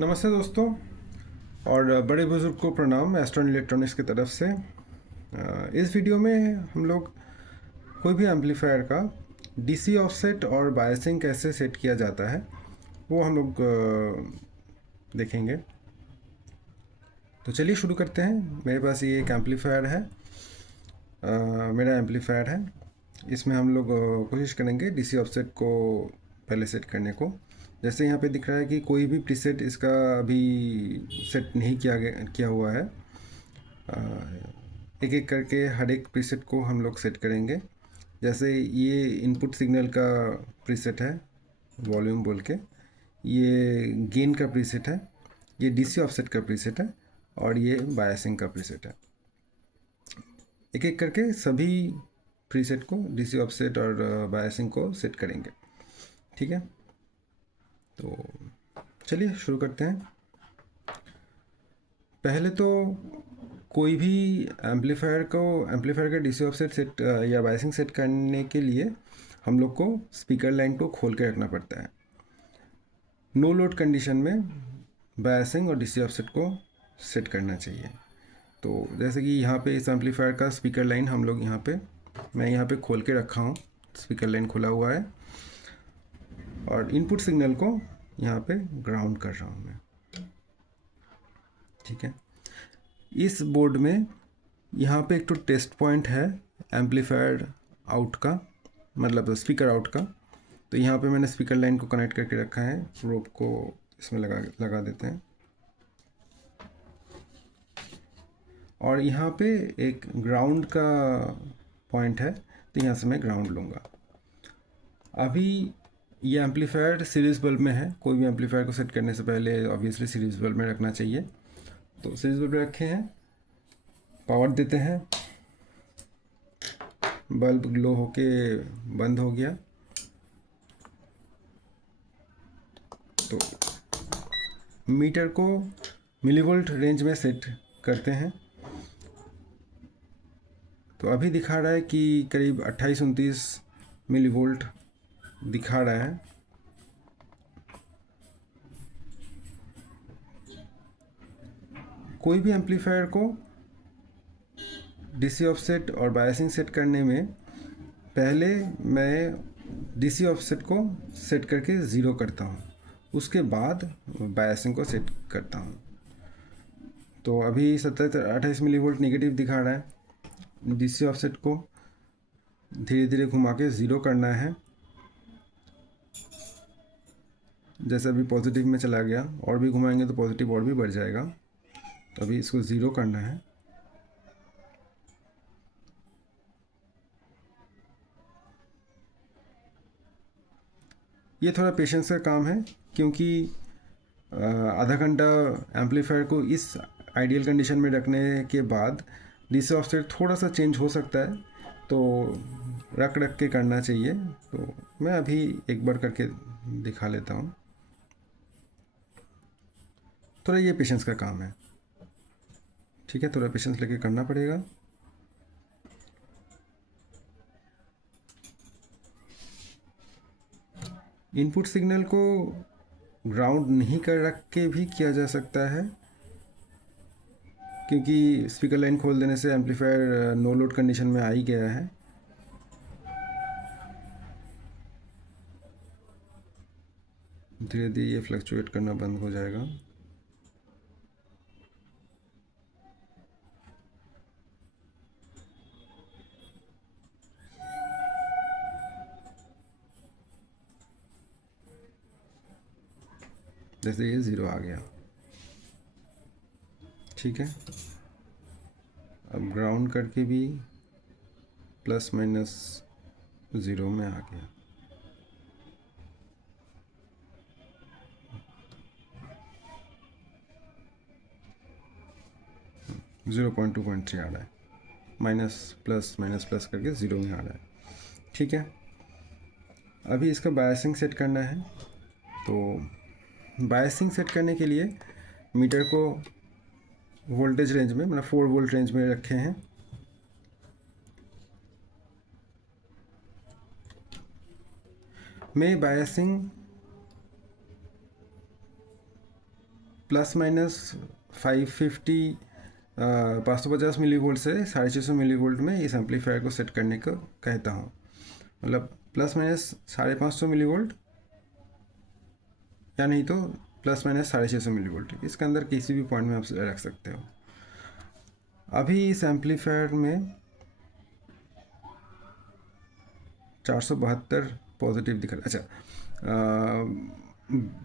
नमस्ते दोस्तों और बड़े बुजुर्ग को प्रणाम एस्ट्रॉन इलेक्ट्रॉनिक्स की तरफ से। इस वीडियो में हम लोग कोई भी एम्पलीफायर का डीसी ऑफसेट और बायसिंग कैसे सेट किया जाता है वो हम लोग देखेंगे। तो चलिए शुरू करते हैं। मेरे पास ये एक एम्पलीफायर है, मेरा एम्पलीफायर है। इसमें हम लोग कोशिश करेंगे डीसी ऑफसेट को पहले सेट करने को। जैसे यहाँ पे दिख रहा है कि कोई भी प्रीसेट इसका अभी सेट नहीं किया हुआ है। एक एक करके हर एक प्रीसेट को हम लोग सेट करेंगे। जैसे ये इनपुट सिग्नल का प्रीसेट है, वॉल्यूम बोल के। ये गेन का प्रीसेट है, ये डीसी ऑफसेट का प्रीसेट है, और ये बायसिंग का प्रीसेट है। एक एक करके सभी प्रीसेट को डीसी ऑफसेट और बायसिंग को सेट करेंगे। ठीक है, तो चलिए शुरू करते हैं। पहले तो कोई भी एम्पलीफायर का डीसी ऑफसेट सेट या बायसिंग सेट करने के लिए हम लोग को स्पीकर लाइन को खोल के रखना पड़ता है। नो लोड कंडीशन में बायसिंग और डीसी ऑफसेट को सेट करना चाहिए। तो जैसे कि यहाँ पे इस एम्पलीफायर का स्पीकर लाइन हम लोग मैं यहाँ पे खोल के रखा हूँ। स्पीकर लाइन खुला हुआ है और इनपुट सिग्नल को यहाँ पे ग्राउंड कर रहा हूँ मैं। ठीक है, इस बोर्ड में यहाँ पे एक तो टेस्ट पॉइंट है एम्पलीफायर आउट का, मतलब स्पीकर आउट का। तो यहाँ पे मैंने स्पीकर लाइन को कनेक्ट करके रखा है। रोप को इसमें लगा देते हैं और यहाँ पे एक ग्राउंड का पॉइंट है, तो यहाँ से मैं ग्राउंड लूँगा। अभी ये एम्पलीफायर सीरीज़ बल्ब में है। कोई भी एम्पलीफायर को सेट करने से पहले ऑब्वियसली सीरीज़ बल्ब में रखना चाहिए। तो सीरीज़ बल्ब रखे हैं, पावर देते हैं, बल्ब ग्लो होके बंद हो गया। तो मीटर को मिलीवोल्ट रेंज में सेट करते हैं। तो अभी दिखा रहा है कि करीब 28-29 मिलीवोल्ट दिखा रहा है। कोई भी एम्पलीफायर को डीसी ऑफसेट और बायसिंग सेट करने में पहले मैं डीसी ऑफसेट को सेट करके ज़ीरो करता हूँ, उसके बाद बायसिंग को सेट करता हूँ। तो अभी 27-28 मिलीवोल्ट नेगेटिव दिखा रहा है। डीसी ऑफसेट को धीरे धीरे घुमा के ज़ीरो करना है। जैसे अभी पॉजिटिव में चला गया, और भी घुमाएंगे तो पॉजिटिव और भी बढ़ जाएगा। तो अभी इसको ज़ीरो करना है। ये थोड़ा पेशेंस का काम है, क्योंकि आधा घंटा एम्पलीफायर को इस आइडियल कंडीशन में रखने के बाद डीसी ऑफसेट थोड़ा सा चेंज हो सकता है, तो रख के करना चाहिए। तो मैं अभी एक बार करके दिखा लेता हूँ। थोड़ा ये पेशेंस का काम है। ठीक है, थोड़ा पेशेंस लेके करना पड़ेगा। इनपुट सिग्नल को ग्राउंड नहीं कर रख के भी किया जा सकता है, क्योंकि स्पीकर लाइन खोल देने से एम्पलीफायर नो लोड कंडीशन में आ ही गया है। धीरे धीरे ये फ्लक्चुएट करना बंद हो जाएगा। जैसे ये ज़ीरो आ गया। ठीक है, अब ग्राउंड करके भी प्लस माइनस ज़ीरो में आ गया। ज़ीरो पॉइंट 2.3 आ रहा है। माइनस प्लस करके ज़ीरो में आ रहा है। ठीक है, अभी इसका बायसिंग सेट करना है। तो बायसिंग सेट करने के लिए मीटर को वोल्टेज रेंज में, मतलब 4 वोल्ट रेंज में रखे हैं। मैं biasing plus minus 550 millivolt से 650 मिली वोल्ट में इस एम्पलीफायर को सेट करने को कहता हूँ। मतलब प्लस माइनस 550 मिली वोल्ट या नहीं तो प्लस माइनस 650 मिली वोल्ट, इसके अंदर किसी भी पॉइंट में आप रख सकते हो। अभी इस एम्पलीफायर में 472 पॉजिटिव दिख रहा है। अच्छा,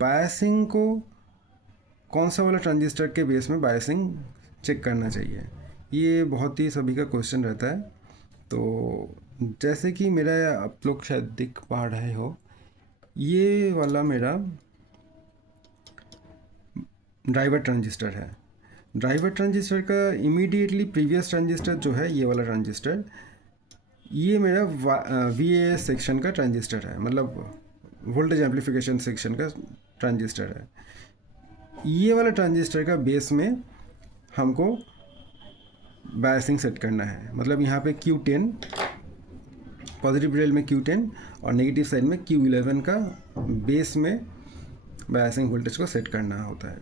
बायसिंग को कौन सा वाला ट्रांजिस्टर के बेस में बायसिंग चेक करना चाहिए, ये बहुत ही सभी का क्वेश्चन रहता है। तो जैसे कि मेरा, आप लोग शायद दिख पा रहे हो, ये वाला मेरा ड्राइवर ट्रांजिस्टर है। ड्राइवर ट्रांजिस्टर का इमीडिएटली प्रीवियस ट्रांजिस्टर जो है, ये वाला ट्रांजिस्टर, ये मेरा VAS सेक्शन का ट्रांजिस्टर है, मतलब वोल्टेज एम्पलीफिकेशन सेक्शन का ट्रांजिस्टर है। ये वाला ट्रांजिस्टर का बेस में हमको बायसिंग सेट करना है। मतलब यहाँ पे Q10, पॉजिटिव रेल में Q10 और नेगेटिव साइड में Q11 का बेस में बायसिंग वोल्टेज को सेट करना होता है।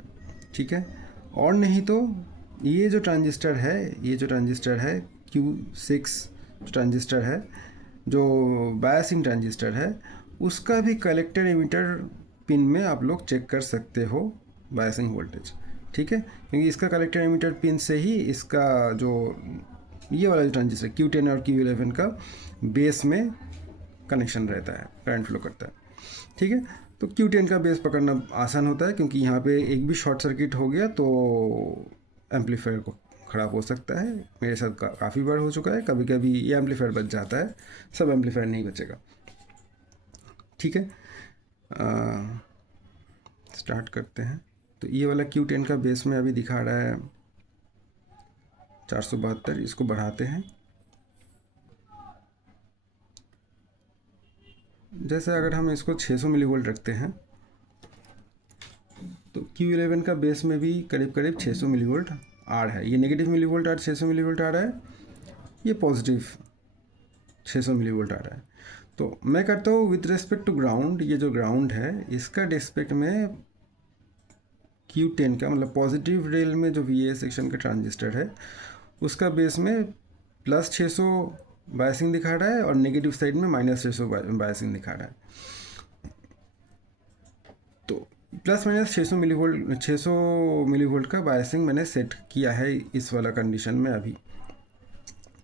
ठीक है, और नहीं तो ये जो ट्रांजिस्टर है Q6 ट्रांजिस्टर है, जो बायसिंग ट्रांजिस्टर है, उसका भी कलेक्टर एमिटर पिन में आप लोग चेक कर सकते हो बायसिंग वोल्टेज। ठीक है, क्योंकि इसका कलेक्टर एमिटर पिन से ही इसका जो ये वाला जो ट्रांजिस्टर Q10 और Q11 का बेस में कनेक्शन रहता है, करंट फ्लो करता है। ठीक है, तो Q10 का बेस पकड़ना आसान होता है, क्योंकि यहाँ पे एक भी शॉर्ट सर्किट हो गया तो एम्पलीफायर को ख़राब हो सकता है। मेरे साथ काफ़ी बार हो चुका है। कभी कभी ये एम्पलीफायर बच जाता है, सब एम्पलीफायर नहीं बचेगा। ठीक है, स्टार्ट करते हैं। तो ये वाला Q10 का बेस में अभी दिखा रहा है 472, इसको बढ़ाते हैं। जैसे अगर हम इसको 600 मिली वोल्ट रखते हैं तो Q11 का बेस में भी करीब करीब 600 मिली वोल्ट आ रहा है। ये negative milli volt 600 milli volt आ रहा है, ये पॉजिटिव 600 मिली वोल्ट आ रहा है। तो मैं करता हूँ विथ रिस्पेक्ट टू ग्राउंड, ये जो ग्राउंड है इसका रिस्पेक्ट में Q10 का, मतलब पॉजिटिव रेल में जो VA सेक्शन का ट्रांजिस्टर है उसका बेस में प्लस 600 बायसिंग दिखा रहा है और नेगेटिव साइड में माइनस 600 बायसिंग दिखा रहा है। तो प्लस माइनस 600 मिली वोल्ट का बायसिंग मैंने सेट किया है इस वाला कंडीशन में। अभी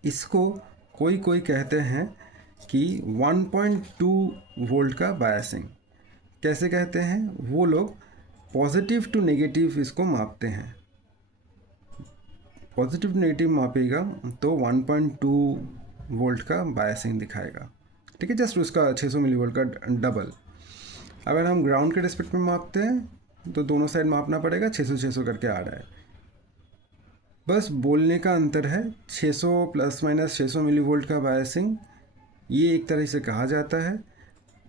इसको कोई कहते हैं कि 1.2 वोल्ट का बायसिंग। कैसे कहते हैं वो लोग? पॉजिटिव टू नेगेटिव इसको मापते हैं। पॉजिटिव टू नेगेटिव मापेगा तो 1.2 वोल्ट का बायसिंग दिखाएगा। ठीक है, जस्ट उसका 600 मिली वोल्ट का डबल। अगर हम ग्राउंड के रिस्पेक्ट में मापते हैं तो दोनों साइड मापना पड़ेगा, 600 करके आ रहा है। बस बोलने का अंतर है। 600 प्लस माइनस 600 मिली वोल्ट का बायसिंग ये एक तरह से कहा जाता है।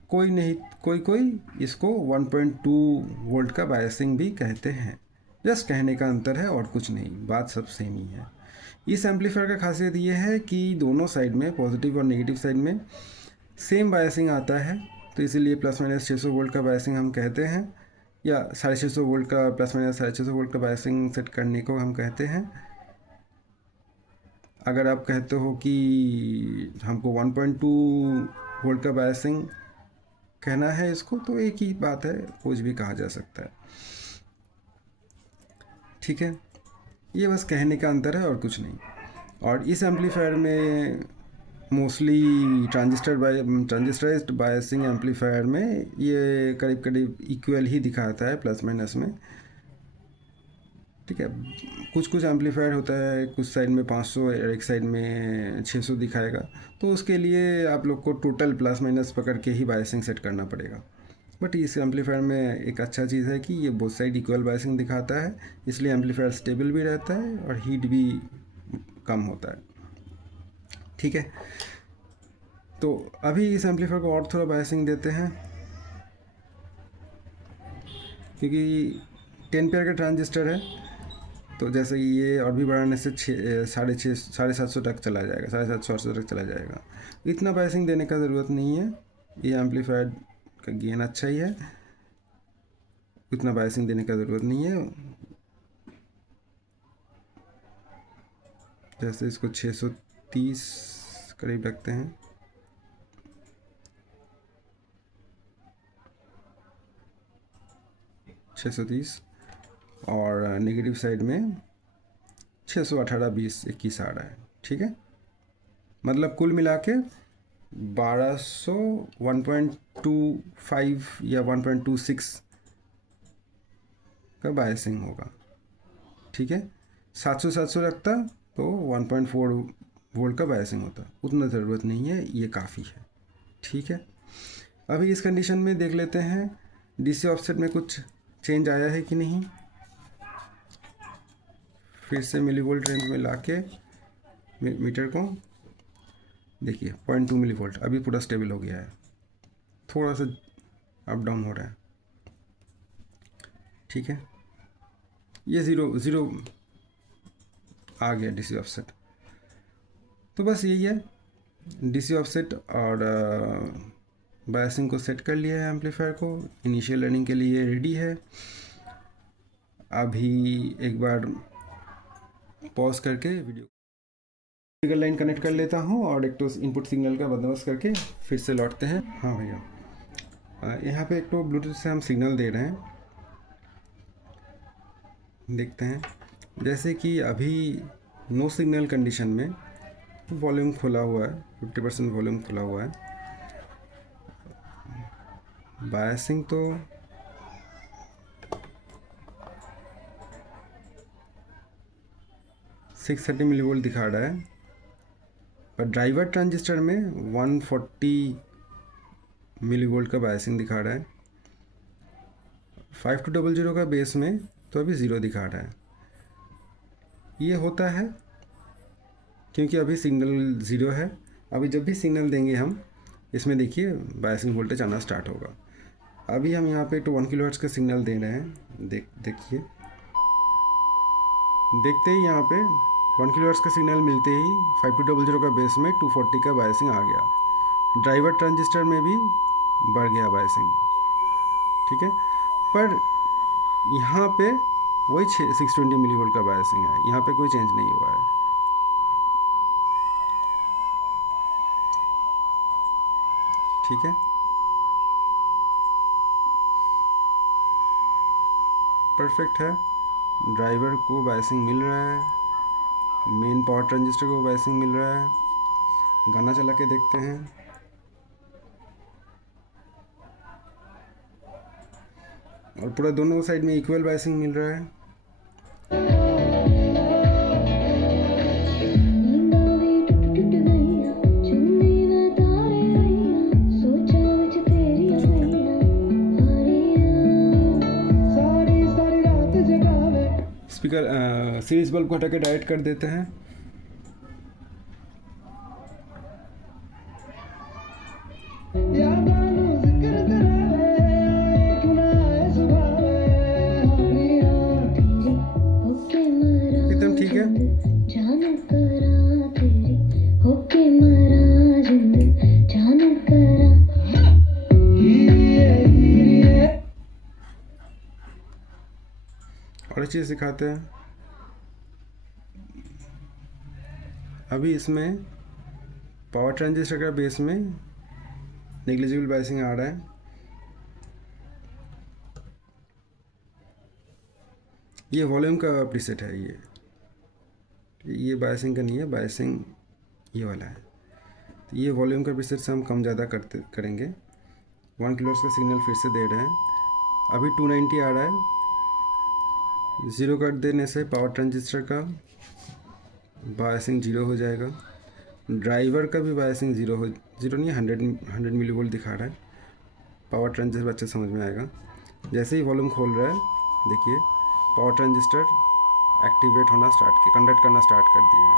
कोई इसको 1.2 वोल्ट का बायसिंग भी कहते हैं। जस्ट कहने का अंतर है और कुछ नहीं, बात सब सेम ही है। इस एम्पलीफायर का खासियत ये है कि दोनों साइड में, पॉजिटिव और नेगेटिव साइड में सेम बायसिंग आता है, तो इसीलिए प्लस माइनस 600 वोल्ट का बायसिंग हम कहते हैं, या 650 वोल्ट का, प्लस माइनस 650 वोल्ट का बायसिंग सेट करने को हम कहते हैं। अगर आप कहते हो कि हमको 1.2 वोल्ट का बायसिंग कहना है इसको, तो एक ही बात है, कुछ भी कहा जा सकता है। ठीक है, ये बस कहने का अंतर है और कुछ नहीं। और इस एम्पलीफायर में मोस्टली ट्रांजिस्टराइज्ड बायसिंग एम्पलीफायर में ये करीब करीब इक्वल ही दिखाता है प्लस माइनस में। ठीक है, कुछ एम्पलीफायर होता है, कुछ साइड में 500 और एक साइड में 600 दिखाएगा, तो उसके लिए आप लोग को टोटल प्लस माइनस पकड़ के ही बायसिंग सेट करना पड़ेगा। बट इस एम्पलीफायर में एक अच्छा चीज़ है कि ये बोथ साइड इक्वल बायसिंग दिखाता है, इसलिए एम्पलीफायर स्टेबल भी रहता है और हीट भी कम होता है। ठीक है, तो अभी इस एम्पलीफायर को और थोड़ा बायसिंग देते हैं, क्योंकि 10 पेयर का ट्रांजिस्टर है, तो जैसे ये और भी बढ़ाने से 750 तक चला जाएगा, 750-800 तक चला जाएगा। इतना बायसिंग देने का ज़रूरत नहीं है, ये एम्पलीफायर का गेन अच्छा ही है, इतना बायसिंग देने का ज़रूरत नहीं है। जैसे इसको 630 करीब रखते हैं। और नेगेटिव साइड में 618, 20, 21 आ रहा है। ठीक है, मतलब कुल मिला के 1200 1.25 या 1.26 का बायसिंग होगा। ठीक है, 700 रखता तो 1.4 वोल्ट का बायसिंग होता। उतना ज़रूरत नहीं है, ये काफ़ी है। ठीक है, अभी इस कंडीशन में देख लेते हैं डीसी ऑफसेट में कुछ चेंज आया है कि नहीं। फिर से मिलीवोल्ट रेंज में लाके मीटर को देखिए 0.2 मिलीवोल्ट अभी पूरा स्टेबल हो गया है, थोड़ा सा अप डाउन हो रहा है। ठीक है, ये ज़ीरो आ गया डीसी ऑफसेट। तो बस यही है, डीसी ऑफसेट और बायसिंग को सेट कर लिया है एम्पलीफायर को, इनिशियल रनिंग के लिए रेडी है। अभी एक बार पॉज करके वीडियो सिग्नल लाइन कनेक्ट कर लेता हूँ और एक तो इनपुट सिग्नल का बंदोबस्त करके फिर से लौटते हैं। हाँ भैया, यहाँ पे एक तो ब्लूटूथ से हम सिग्नल दे रहे हैं, देखते हैं। जैसे कि अभी नो सिग्नल कंडीशन में वॉल्यूम खुला हुआ है, 50% वॉल्यूम खुला हुआ है। बायसिंग तो सिक्स 30 मिलीवोल्ट दिखा रहा है, पर ड्राइवर ट्रांजिस्टर में 140 मिलीवोल्ट का बायसिंग दिखा रहा है। 5200 का बेस में तो अभी ज़ीरो दिखा रहा है। ये होता है क्योंकि अभी सिग्नल ज़ीरो है। अभी जब भी सिग्नल देंगे हम, इसमें देखिए बायसिंग वोल्टेज आना स्टार्ट होगा। अभी हम यहाँ पे 1 किलोहर्ट्ज़ का सिग्नल दे रहे हैं, देखिए, देखते ही यहाँ पे 1 किलोहर्ट्ज़ का सिग्नल मिलते ही 5200 का बेस में 240 का बायसिंग आ गया। ड्राइवर ट्रांजिस्टर में भी बढ़ गया बायसिंग। ठीक है, पर यहाँ पे वही 620 मिलीवोल्ट का बायसिंग है, यहाँ पे कोई चेंज नहीं हुआ है। ठीक है, परफेक्ट है। ड्राइवर को बायसिंग मिल रहा है, मेन पावर ट्रांजिस्टर को बायसिंग मिल रहा है। गाना चला के देखते हैं। और पूरा दोनों साइड में इक्वल बायसिंग मिल रहा है। स्पीकर सीरीज बल्ब को हटा के डायरेक्ट कर देते हैं। एकदम ठीक है। और एक चीज़ दिखाते हैं, अभी इसमें पावर ट्रांजिस्टर का बेस में नेग्लिजिबल बायसिंग आ रहा है। ये वॉल्यूम का प्रीसेट है, ये बायसिंग का नहीं है, बायसिंग ये वाला है। तो ये वॉल्यूम का प्रीसेट से हम कम ज़्यादा करेंगे। 1 किलोहर्ट्ज़ का सिग्नल फिर से दे रहे हैं। अभी 290 आ रहा है। ज़ीरो कर देने से पावर ट्रांजिस्टर का बायसिंग ज़ीरो हो जाएगा। ड्राइवर का भी बायसिंग ज़ीरो नहीं, 100 मिलीवोल्ट दिखा रहा है। पावर ट्रांजिस्टर अच्छे समझ में आएगा। जैसे ही वॉल्यूम खोल रहा है, देखिए पावर ट्रांजिस्टर एक्टिवेट होना कंडक्ट करना स्टार्ट कर दिए हैं।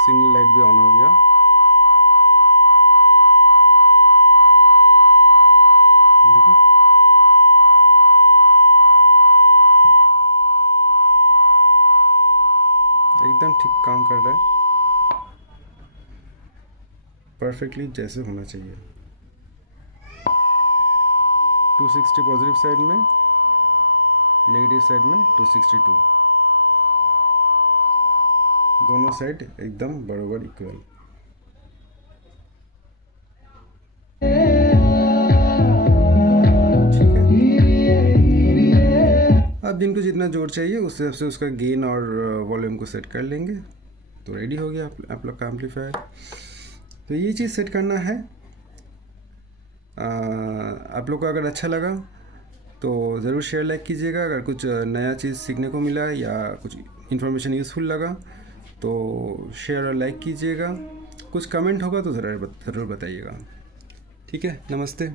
सिग्नल लाइट भी ऑन हो गया। देखिए, एकदम ठीक काम कर रहा है, परफेक्टली जैसे होना चाहिए। 260 पॉजिटिव साइड में नेगेटिव साइड में 262, दोनों साइड एकदम बराबर इक्वल। ठीक है, अब जिनको जितना जोर चाहिए उस हिसाब से उसका गेन और वॉल्यूम को सेट कर लेंगे, तो रेडी हो गया आप लोग का एम्पलीफायर। तो ये चीज़ सेट करना है। आप लोग को अगर अच्छा लगा तो ज़रूर शेयर लाइक कीजिएगा। अगर कुछ नया चीज़ सीखने को मिला या कुछ इन्फॉर्मेशन यूज़फुल लगा तो शेयर और लाइक कीजिएगा। कुछ कमेंट होगा तो ज़रूर बताइएगा। ठीक है, नमस्ते।